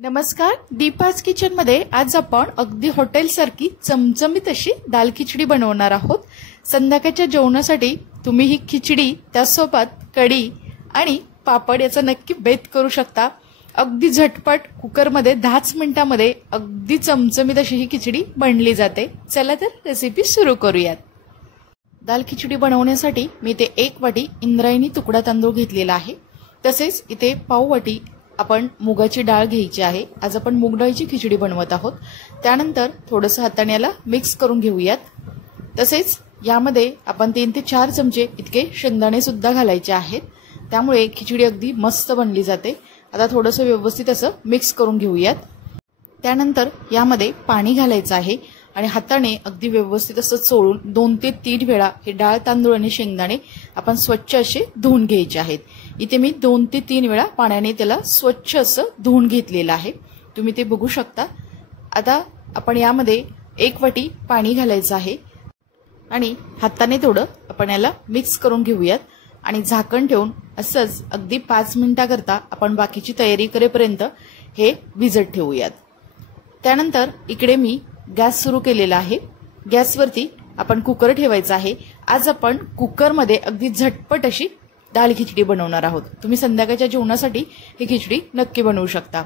नमस्कार, दीपाज किचन मध्ये आज आपण अगदी हॉटेल सारखी चमचमीत अशी दाल खिचडी बनवणार आहोत। संध्याकाळच्या जेवणासाठी तुम्ही ही खिचडी त्यासोबत कढी आणि पापड याचा नक्की बेत करू शकता। अगदी झटपट कुकर मध्ये 10 मिनिटांमध्ये अगदी चमचमीत अशी ही खिचडी बनली जाते। चला तर रेसिपी सुरू करूयात। दाल खिचडी बनवण्यासाठी मी इथे 1 वाटी इंद्रायणी तुकडा तांदूळ घेतलेला आहे। तसेच इथे पाव वाटी आपण मुगाची डाळ घ्यायची आहे। आज आपण मूग डाळीची खिचडी बनवत आहोत। त्यानंतर थोडंसं हाताने याला मिक्स करून घेऊयात। तसेच यामध्ये आपण 3 ते 4 चमचे इतके शेंगदाणे सुद्धा घालायचे आहेत, त्यामुळे खिचडी अगदी मस्त बनली जाते। आता थोडंसं व्यवस्थित असं मिक्स करून घेऊयात। त्यानंतर यामध्ये पाणी घालायचं आहे आणि हाताने अगदी व्यवस्थित असं चोळून 2 ते 3 वेळा हे डाळ तांदूळ आणि शेंगदाणे आपण स्वच्छ असे धुवून घ्यायचे आहेत। इथे मी 2 ते 3 वेळा पाण्याने त्याला स्वच्छ असं धुवून घेतलेलं आहे, तुम्ही ते बघू शकता। आता आपण यामध्ये 1 वाटी पाणी घालायचं आहे आणि हाताने थोडं आपण याला मिक्स करून घेऊयात आणि झाकण ठेवून असंच अगदी 5 मिनिटांकरता आपण बाकीची तयारी करेपर्यंत हे भिजत ठेवूयात। त्यानंतर इकडे मी गॅस सुरू केलेला आहे। गॅसवरती आपण कुकर ठेवायचा आहे। आज आपण कुकरमध्ये अगदी झटपट अशी दाल खिचडी बनवणार आहोत। तुम्ही संध्याकाळच्या जेवणासाठी ही खिचडी नक्की बनवू शकता।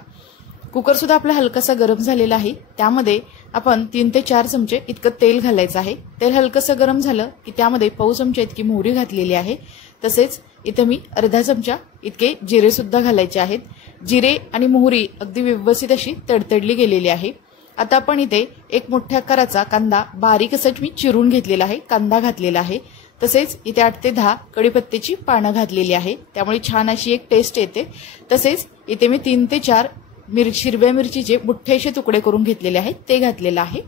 कुकर सुद्धा आपला हलकासा गरम झालेला आहे। त्यामध्ये आपण 3 ते 4 चमचे इतकं तेल घालायचं आहे। तेल हलकसं गरम झालं की त्यामध्ये पाव चमचा इतकी मोहरी घातलेली आहे। तसेच इथे मी अर्धा चमचा इतके जिरे सुद्धा घालायचे आहेत। जिरे आणि मोहरी अगदी व्यवस्थित अशी तडतडली गेलेली आहे। आता आपण इथे 1 मोठ्या आकाराचा कांदा बारीक असा मी चिरून घेतलेला आहे, कांदा घातलेला आहे। तसेच इथे 8 ते 10 कढीपत्त्याची पानं घातलेली आहे, त्यामुळे छान अशी एक टेस्ट येते। तसेच इथे मी 3 ते 4 हिरव्या मिरचीचे मोठेसे तुकडे करून घेतलेले आहेत, ते घातलेले आहे।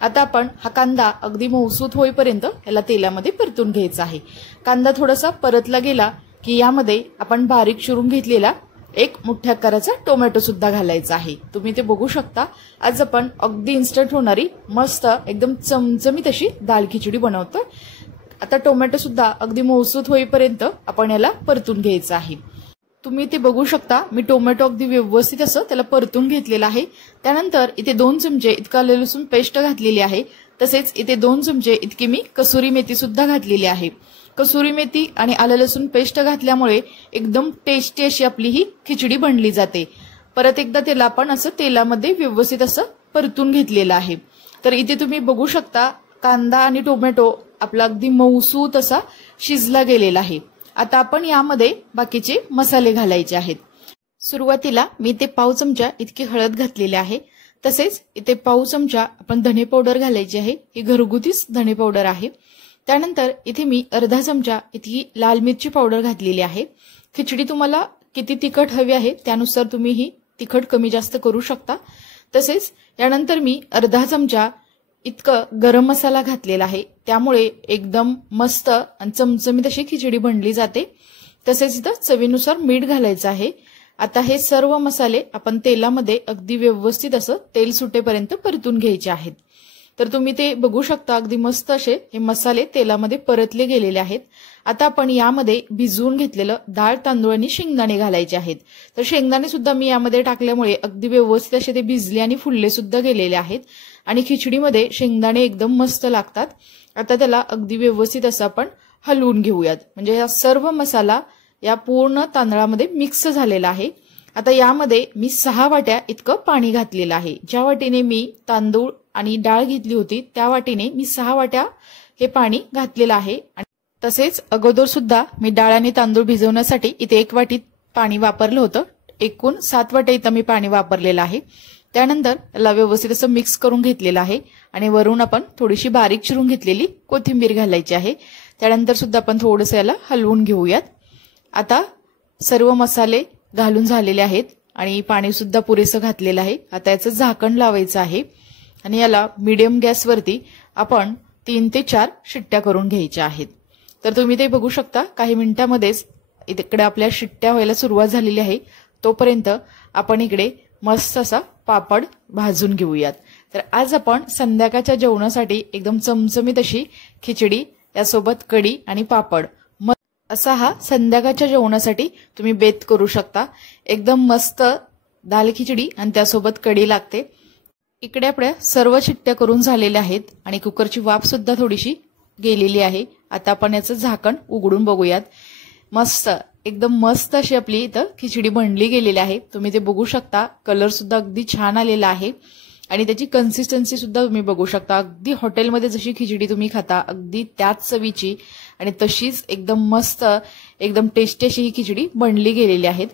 आता आपण हा कांदा अगदी मऊसूत होईपर्यंत याला तेलामध्ये परतून घ्यायचा आहे। कांदा थोडासा परतला गेला की यामध्ये आपण बारीक चिरून घेतलेला 1 मोठ्या आकाराचा टोमॅटो सुद्धा घालायचा आहे, तुम्ही ते बघू शकता। आज आपण अगदी इन्स्टंट होणारी मस्त एकदम चमचमीत अशी दाल खिचडी बनवतोय। आता टोमॅटो सुद्धा अगदी मऊसूत होईपर्यंत आपण याला परतून घ्यायचं आहे। तुम्ही ते बघू शकता, मी टोमॅटो अगदी व्यवस्थित असं त्याला परतून घेतलेला आहे। त्यानंतर इथे 2 चमचे इतका आलं लसूण पेस्ट घातलेली आहे। तसेच इथे 2 चमचे इतकी मी कसुरी मेथी सुद्धा घातलेली आहे। कसुरी मेथी आणि आलं लसूण पेस्ट घातल्यामुळे एकदम टेस्टी अशी आपली ही खिचडी बनली जाते। परत एकदा त्याला आपण असं तेलामध्ये व्यवस्थित असं परतून घेतलेलं आहे। तर इथे तुम्ही बघू शकता, कांदा आणि टोमॅटो आपला अगदी मऊसूत असा शिजला गेलेला आहे। आता आपण यामध्ये बाकीचे मसाले घालायचे आहेत। सुरुवातीला मी इथे पाव चमचा इतकी हळद घातलेली आहे। तसेच इथे पाव चमचा आपण धने पावडर घालायची आहे, ही घरगुतीच धने पावडर आहे। त्यानंतर इथे मी अर्धा चमचा इतकी लाल मिरची पावडर घातलेली आहे। खिचडी तुम्हाला किती तिखट हवी आहे त्यानुसार तुम्ही ही तिखट कमी जास्त करू शकता। तसेच यानंतर मी अर्धा चमचा इतकं गरम मसाला घातलेला आहे, त्यामुळे एकदम मस्त आणि चमचमीत अशी खिचडी बनली जाते। तसेच इथं चवीनुसार मीठ घालायचं आहे। आता हे सर्व मसाले आपण तेलामध्ये अगदी व्यवस्थित असं तेल सुटेपर्यंत परतून घ्यायचे आहेत। तर तुम्ही ते बघू शकता, अगदी मस्त असे हे मसाले तेलामध्ये परतले गेलेले आहेत। आता आपण यामध्ये भिजवून घेतलेलं डाळ तांदूळ आणि शेंगदाणे घालायचे आहेत। तर शेंगदाणे सुद्धा मी यामध्ये टाकल्यामुळे अगदी व्यवस्थित असे ते भिजले आणि फुलले सुद्धा गेलेले आहेत आणि खिचडीमध्ये शेंगदाणे एकदम मस्त लागतात। आता त्याला अगदी व्यवस्थित असं आपण हलवून घेऊयात, म्हणजे हा सर्व मसाला या पूर्ण तांदळामध्ये मिक्स झालेला आहे। आता यामध्ये मी 6 वाट्या इतकं पाणी घातलेलं आहे। ज्या वाटीने मी तांदूळ आणि डाळ घेतली होती त्या वाटीने मी 6 वाट्या हे पाणी घातलेलं आहे। तसेच अगोदर सुद्धा मी डाळ आणि तांदूळ भिजवण्यासाठी इथे 1 वाटी पाणी वापरलं होतं। एकूण 7 वाट्या इथं मी पाणी वापरलेलं आहे। त्यानंतर त्याला व्यवस्थित असं मिक्स करून घेतलेलं आहे आणि वरून आपण थोडीशी बारीक चिरून घेतलेली कोथिंबीर घालायची आहे। त्यानंतर सुद्धा आपण थोडंसं याला हलवून घेऊयात। आता सर्व मसाले घालून झालेले आहेत आणि पाणी सुद्धा पुरेसं घातलेलं आहे। आता याचं झाकण लावायचं आहे आणि याला मीडियम गॅसवरती आपण 3 ते 4 शिट्ट्या करून घ्यायच्या आहेत। तर तुम्ही ते बघू शकता, काही मिनिटांमध्येच इकडे आपल्या शिट्ट्या व्हायला सुरुवात झालेली आहे। तोपर्यंत आपण इकडे मस्त असा पापड भाजून घेऊयात। तर आज आपण संध्याकाळच्या जेवणासाठी एकदम चमचमीत अशी खिचडी, यासोबत कढी आणि पापड असा हा संध्याकाळच्या जेवणासाठी तुम्ही बेत करू शकता। एकदम मस्त दाल खिचडी आणि त्यासोबत कढी लागते। इकडे आपल्या सर्व शिट्ट्या करून झालेल्या आहेत आणि कुकरची वाफ सुद्धा थोडीशी गेलेली आहे। आता आपण याचं झाकण उघडून बघूयात। मस्त एकदम मस्त अशी आपली इथं खिचडी बनली गेलेली आहे। तुम्ही ते बघू शकता, कलर सुद्धा अगदी छान आलेला आहे आणि त्याची कन्सिस्टन्सी सुद्धा तुम्ही बघू शकता। अगदी हॉटेलमध्ये जशी खिचडी तुम्ही खाता अगदी त्याच चवीची आणि तशीच एकदम मस्त एकदम टेस्टी अशी ही खिचडी बनली गेलेली आहे।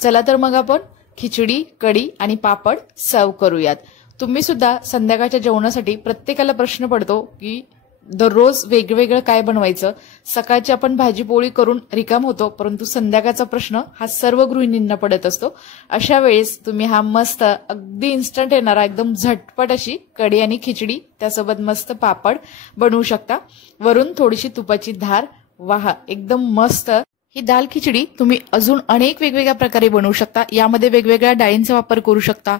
चला तर मग आपण खिचडी, कढी आणि पापड सर्व करूयात। तुम्ही सुद्धा संध्याकाळच्या जेवणासाठी प्रत्येकाला प्रश्न पडतो की दररोज वेगवेगळं काय बनवायचं। सकाळची आपण भाजी पोळी करून रिकाम होतो, परंतु संध्याकाळचा प्रश्न हा सर्व गृहिणींना पडत असतो। अशा वेळेस तुम्ही हा मस्त अगदी इन्स्टंट येणारा एकदम झटपट अशी कढी आणि खिचडी त्यासोबत मस्त पापड बनवू शकता। वरून थोडीशी तुपाची धार, वाह एकदम मस्त। ही दाल खिचडी तुम्ही अजून अनेक वेगवेगळ्या प्रकारे बनवू शकता। यामध्ये वेगवेगळ्या डाळींचा वापर करू शकता,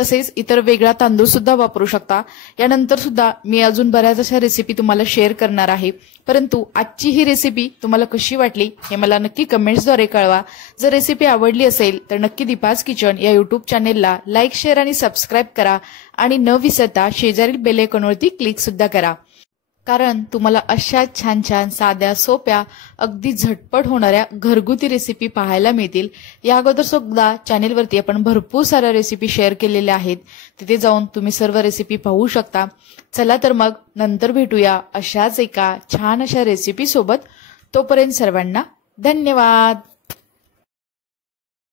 तसेच इतर वेगळा तांदूळ सुद्धा वापरू शकता। यानंतर सुद्धा मी अजून बऱ्याच अशा रेसिपी तुम्हाला शेअर करणार आहे, परंतु आजची ही रेसिपी तुम्हाला कशी वाटली हे मला नक्की कमेंट्सद्वारे कळवा। जर रेसिपी आवडली असेल तर नक्की दीपाज किचन या युट्यूब चॅनेलला लाईक, शेअर आणि सबस्क्राईब करा आणि न विसरता शेजारील बेल आयकॉनवरती क्लिक सुद्धा करा, कारण तुम्हाला अशा छान छान साध्या सोप्या अगदी झटपट होणाऱ्या घरगुती रेसिपी पाहायला मिळतील। या अगोदर सुद्धा चॅनेलवरती आपण भरपूर साऱ्या रेसिपी शेअर केलेल्या आहेत, तिथे जाऊन तुम्ही सर्व रेसिपी पाहू शकता। चला तर मग नंतर भेटूया अशाच एका छान अशा रेसिपी सोबत। तोपर्यंत सर्वांना धन्यवाद।